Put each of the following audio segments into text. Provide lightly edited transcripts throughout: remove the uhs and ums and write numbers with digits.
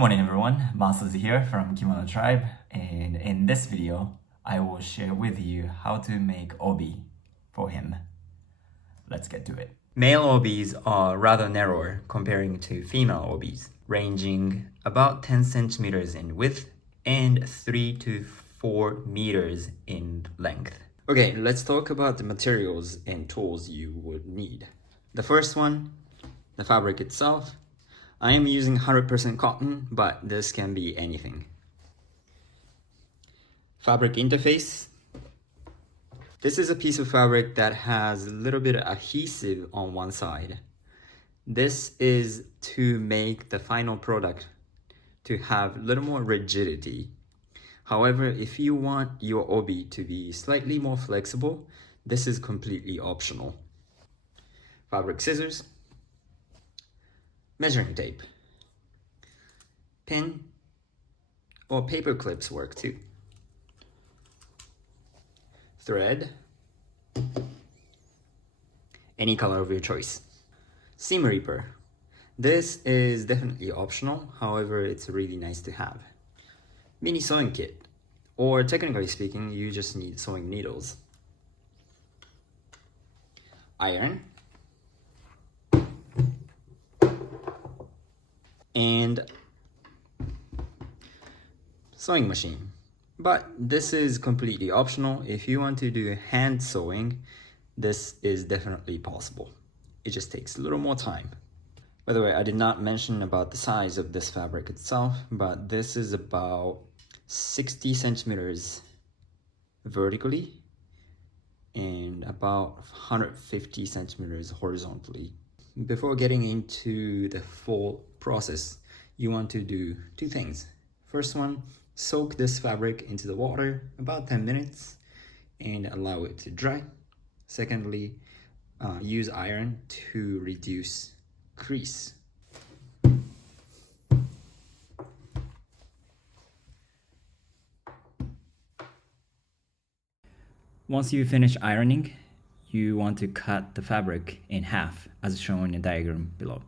Good morning everyone, Masa's here from Kimono Tribe, and in this video I will share with you how to make obi for him. Let's get to it. Male obis are rather narrower comparing to female obis, ranging about 10 centimeters in width and 3 to 4 meters in length. Okay, let's talk about the materials and tools you would need. The first one, the fabric itself. I am using 100% cotton, but this can be anything. Fabric interface. This is a piece of fabric that has a little bit of adhesive on one side. This is to make the final product to have a little more rigidity. However, if you want your obi to be slightly more flexible, this is completely optional. Fabric scissors. Measuring tape, pin, or paper clips work too. Thread, any color of your choice. Seam ripper. This is definitely optional, however, it's really nice to have. Mini sewing kit, or technically speaking, you just need sewing needles. Iron. And sewing machine, but this is completely optional. If you want to do hand sewing, this is definitely possible. It just takes a little more time. By the way, I did not mention about the size of this fabric itself, but this is about 60 centimeters vertically and about 150 centimeters horizontally. Before getting into the full process, you want to do two things. First one, soak this fabric into the water about 10 minutes and allow it to dry. Secondly, use iron to reduce crease. Once you finish ironing, you want to cut the fabric in half as shown in the diagram below.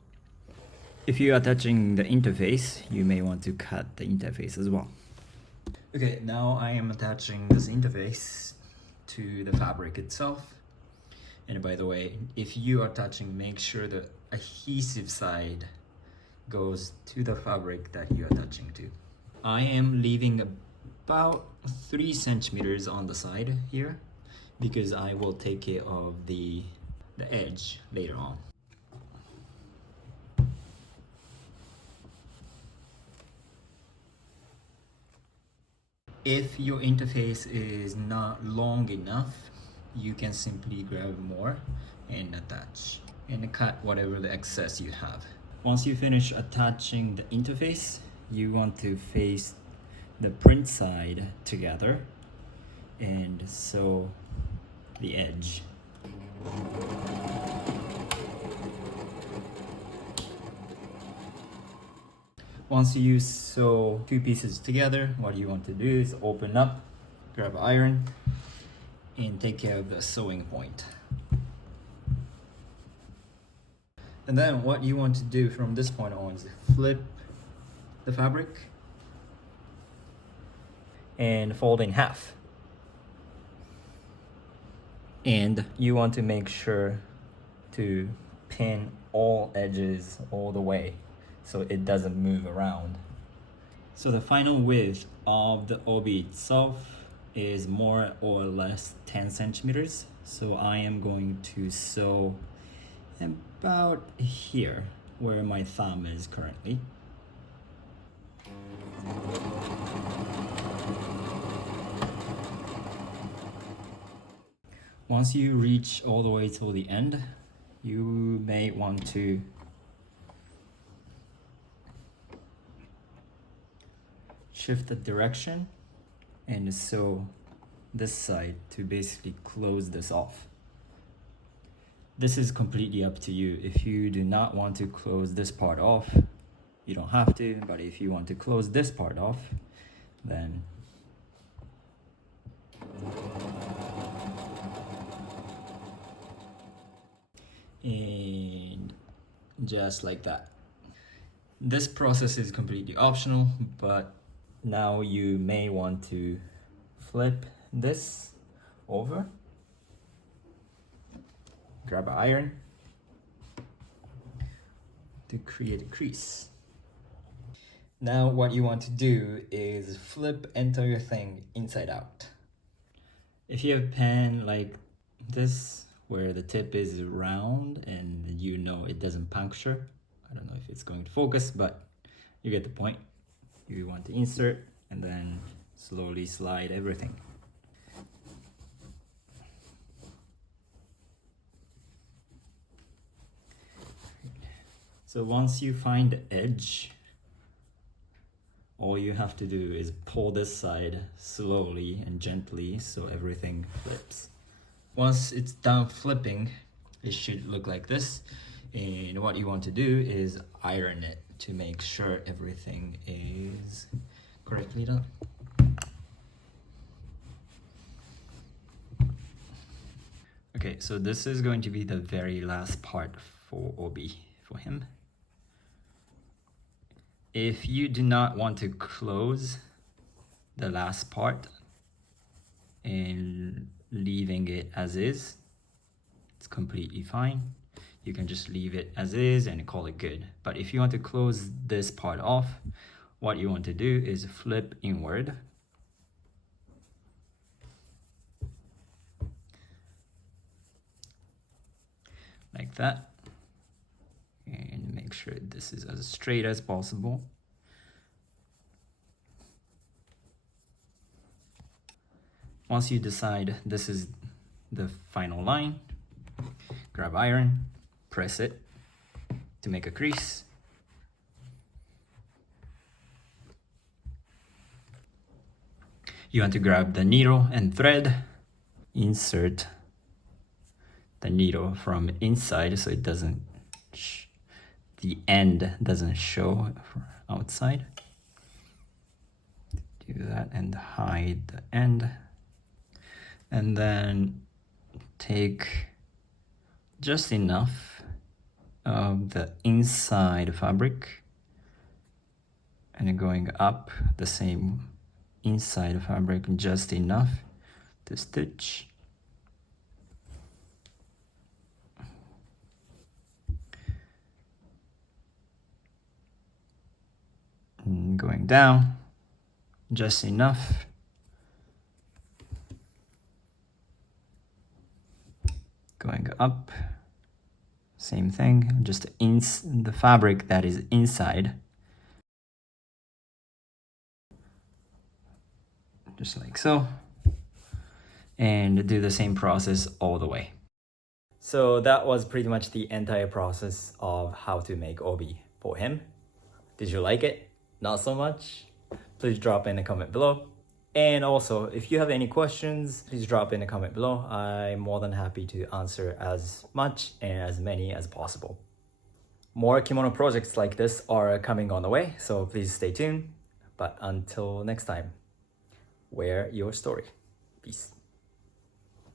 If you are touching the interface, you may want to cut the interface as well. Okay, now I am attaching this interface to the fabric itself. And by the way, if you are touching, make sure the adhesive side goes to the fabric that you are touching to. I am leaving about 3 centimeters on the side here, because I will take care of the edge later on. If your interface is not long enough, you can simply grab more and attach and cut whatever the excess you have. Once you finish attaching the interface, you want to face the print side together and sew the edge. Once you sew two pieces together, what you want to do is open up, grab iron, and take care of the sewing point. And then what you want to do from this point on is flip the fabric and fold in half. And you want to make sure to pin all edges all the way so it doesn't move around. So the final width of the obi itself is more or less 10 centimeters. So I am going to sew about here where my thumb is currently. Once you reach all the way till the end, you may want to shift the direction and sew this side to basically close this off. This is completely up to you. If you do not want to close this part off, you don't have to, but if you want to close this part off, then and just like that. This process is completely optional, but now you may want to flip this over, grab an iron to create a crease. Now what you want to do is flip entire thing inside out. If you have a pen like this, where the tip is round and you know it doesn't puncture, I don't know if it's going to focus, but you get the point. You want to insert and then slowly slide everything. So once you find the edge, all you have to do is pull this side slowly and gently so everything flips. Once it's done flipping, it should look like this. And what you want to do is iron it to make sure everything is correctly done. Okay, so this is going to be the very last part for Obi, for him. If you do not want to close the last part and leaving it as is, it's completely fine. You can just leave it as is and call it good. But if you want to close this part off, what you want to do is flip inward. Like that. And make sure this is as straight as possible. Once you decide this is the final line, grab iron, press it to make a crease. You want to grab the needle and thread, insert the needle from inside so it doesn't, the end doesn't show outside. Do that and hide the end. And then take just enough of the inside fabric and going up the same inside fabric, just enough to stitch. And going down, just enough. Going up, same thing, just the fabric that is inside. Just like so. And do the same process all the way. So that was pretty much the entire process of how to make Obi for him. Did you like it? Not so much? Please drop in a comment below. And also, if you have any questions, please drop in a comment below. I'm more than happy to answer as much and as many as possible. More kimono projects like this are coming on the way, so please stay tuned. But until next time, wear your story. Peace.